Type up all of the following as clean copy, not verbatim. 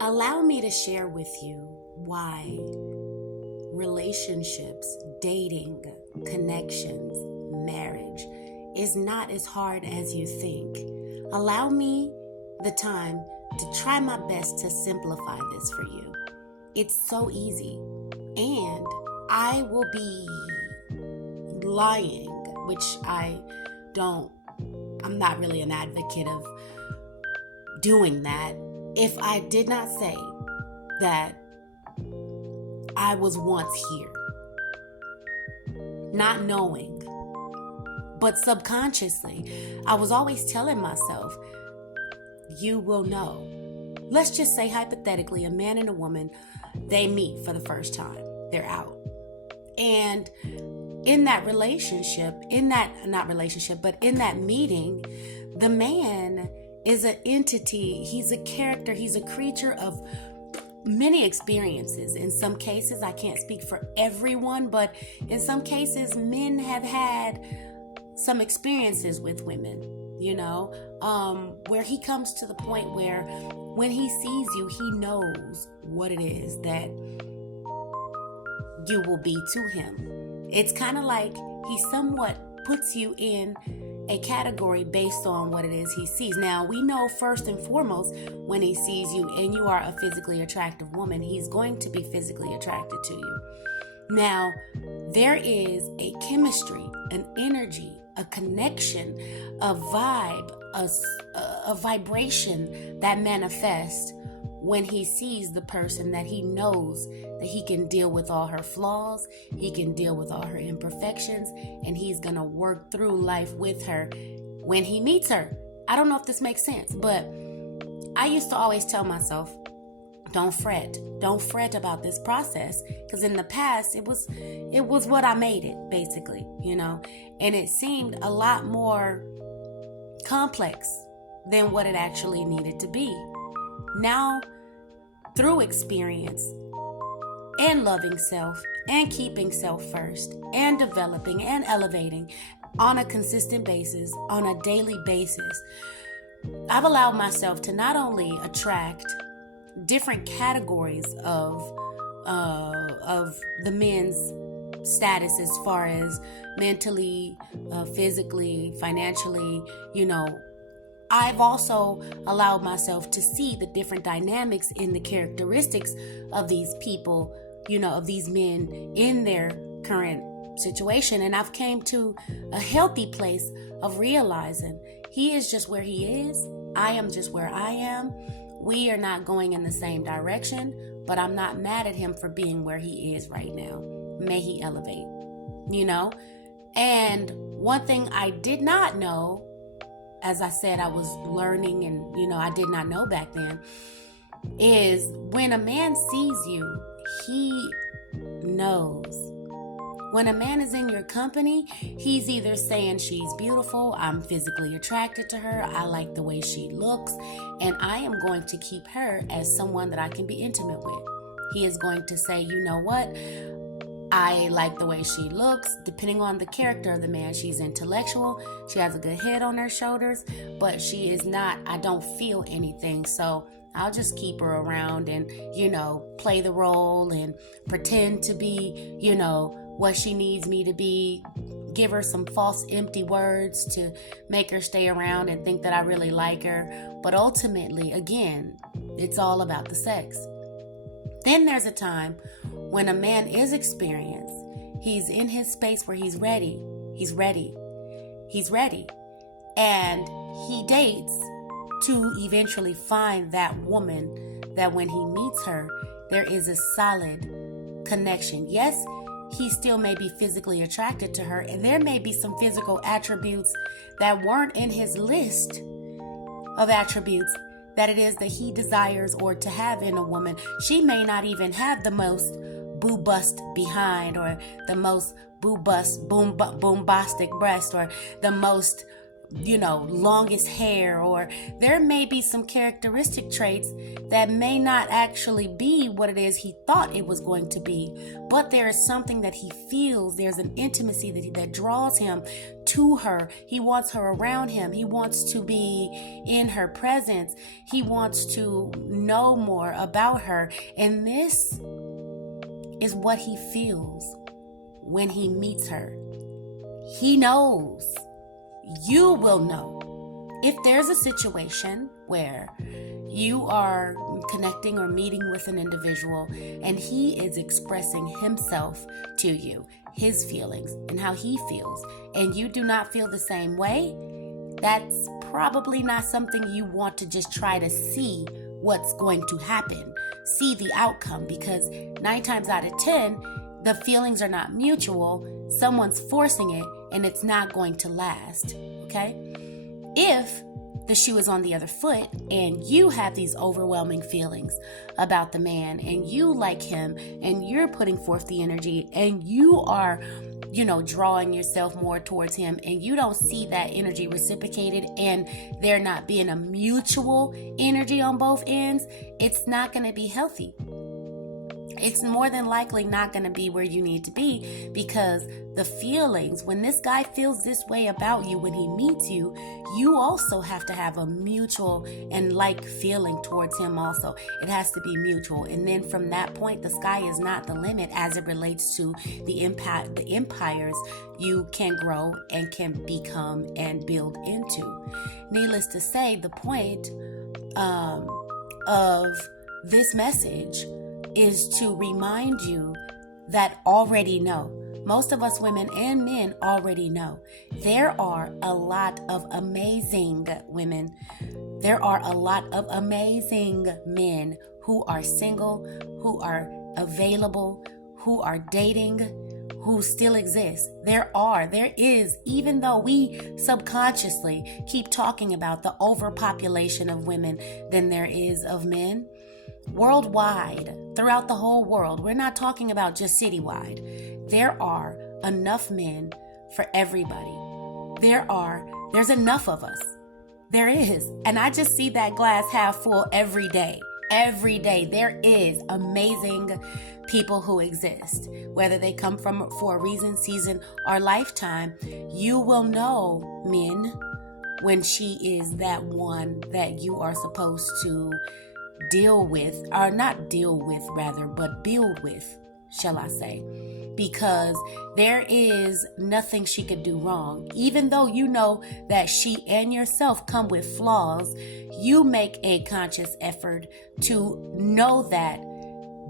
Allow me to share with you why relationships, dating, connections, marriage is not as hard as you think. Allow me the time to try my best to simplify this for you. It's so easy, and I will be lying, which I'm not really an advocate of doing that, if I did not say that I was once here, not knowing, but subconsciously, I was always telling myself, you will know. Let's just say hypothetically, a man and a woman, they meet for the first time. They're out. And in that relationship, in that meeting, the man is an entity. He's a character. He's a creature of many experiences. In some cases, I can't speak for everyone, but in some cases, men have had some experiences with women, where he comes to the point where when he sees you, he knows what it is that you will be to him. It's kind of like he somewhat puts you in a category based on what it is he sees. Now, we know first and foremost, when he sees you and you are a physically attractive woman, he's going to be physically attracted to you. Now, there is a chemistry, an energy, a connection, a vibe, a vibration that manifests when he sees the person that he knows that he can deal with all her flaws, he can deal with all her imperfections, and he's going to work through life with her when he meets her. I don't know if this makes sense, but I used to always tell myself, don't fret about this process, because in the past it was what I made it, basically, and it seemed a lot more complex than what it actually needed to be. Now, through experience and loving self and keeping self first and developing and elevating on a consistent basis, on a daily basis, I've allowed myself to not only attract different categories of the men's status as far as mentally, physically, financially, I've also allowed myself to see the different dynamics in the characteristics of these people, of these men in their current situation. And I've came to a healthy place of realizing he is just where he is. I am just where I am. We are not going in the same direction, but I'm not mad at him for being where he is right now. May he elevate, And one thing I did not know, as I said, I was learning and, I did not know back then, is when a man sees you, he knows. When a man is in your company, he's either saying she's beautiful, I'm physically attracted to her, I like the way she looks, and I am going to keep her as someone that I can be intimate with. He is going to say, you know what? I like the way she looks, depending on the character of the man. She's intellectual, she has a good head on her shoulders, but she is not, I don't feel anything, so I'll just keep her around and, play the role and pretend to be, what she needs me to be, give her some false empty words to make her stay around and think that I really like her. But ultimately, again, it's all about the sex. Then there's a time when a man is experienced. He's in his space where he's ready. And he dates to eventually find that woman that when he meets her, there is a solid connection. Yes, he still may be physically attracted to her, and there may be some physical attributes that weren't in his list of attributes that it is that he desires or to have in a woman. She may not even have the most boo-bust behind, or the most bombastic breast, or the most longest hair, or there may be some characteristic traits that may not actually be what it is he thought it was going to be, but there is something that he feels. There's an intimacy that draws him to her. He wants her around him. He wants to be in her presence. He wants to know more about her. And this is what he feels when he meets her. He knows. You will know. If there's a situation where you are connecting or meeting with an individual and he is expressing himself to you, his feelings and how he feels, and you do not feel the same way, that's probably not something you want to just try to see what's going to happen, see the outcome, because 9 times out of 10, the feelings are not mutual. Someone's forcing it and it's not going to last, okay? If the shoe is on the other foot and you have these overwhelming feelings about the man and you like him and you're putting forth the energy and you are, drawing yourself more towards him and you don't see that energy reciprocated and there not being a mutual energy on both ends, it's not going to be healthy. It's more than likely not going to be where you need to be, because the feelings, when this guy feels this way about you, when he meets you, you also have to have a mutual and like feeling towards him also. It has to be mutual. And then from that point, the sky is not the limit as it relates to the empires you can grow and can become and build into. Needless to say, the point of this message is to remind you that already know. Most of us women and men already know. There are a lot of amazing women. There are a lot of amazing men who are single, who are available, who are dating, who still exist. There is, even though we subconsciously keep talking about the overpopulation of women than there is of men. Worldwide, throughout the whole world, we're not talking about just citywide. There are enough men for everybody. There's enough of us. There is. And I just see that glass half full every day. Every day there is amazing people who exist. Whether they come from for a reason, season, or lifetime, you will know, men, when she is that one that you are supposed to deal with, or not deal with rather, but build with, shall I say, because there is nothing she could do wrong. Even though you know that she and yourself come with flaws, you make a conscious effort to know that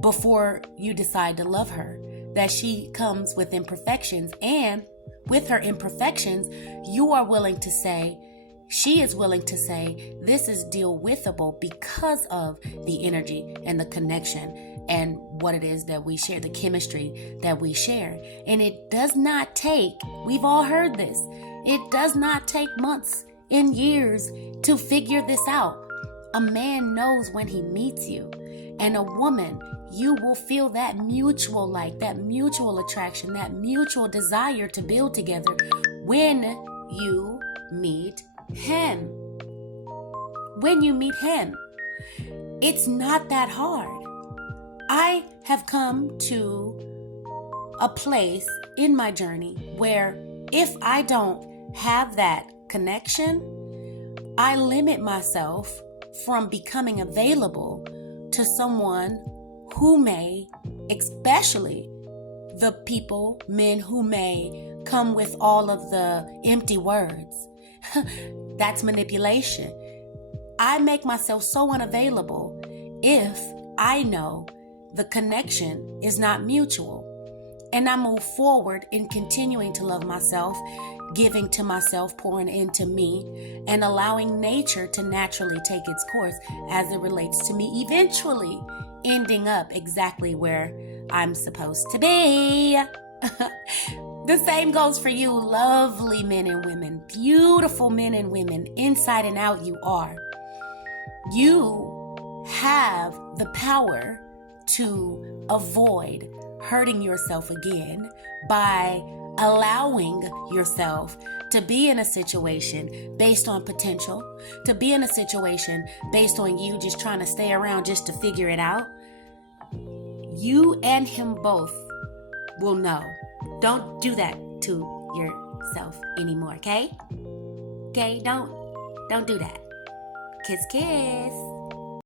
before you decide to love her, that she comes with imperfections, and with her imperfections, you are willing to say, she is willing to say, this is deal withable because of the energy and the connection and what it is that we share, the chemistry that we share. And it does not take, we've all heard this, it does not take months and years to figure this out. A man knows when he meets you, and a woman, you will feel that mutual like, that mutual attraction, that mutual desire to build together when you meet him. When you meet him, it's not that hard. I have come to a place in my journey where if I don't have that connection, I limit myself from becoming available to someone who may, especially the people, men who may come with all of the empty words. That's manipulation. I make myself so unavailable if I know the connection is not mutual. And I move forward in continuing to love myself, giving to myself, pouring into me, and allowing nature to naturally take its course as it relates to me, eventually ending up exactly where I'm supposed to be. The same goes for you, lovely men and women, beautiful men and women, inside and out you are. You have the power to avoid hurting yourself again by allowing yourself to be in a situation based on potential, to be in a situation based on you just trying to stay around just to figure it out, you and him both will know. Don't do that to yourself anymore, okay? Okay, don't do that. Kiss, kiss.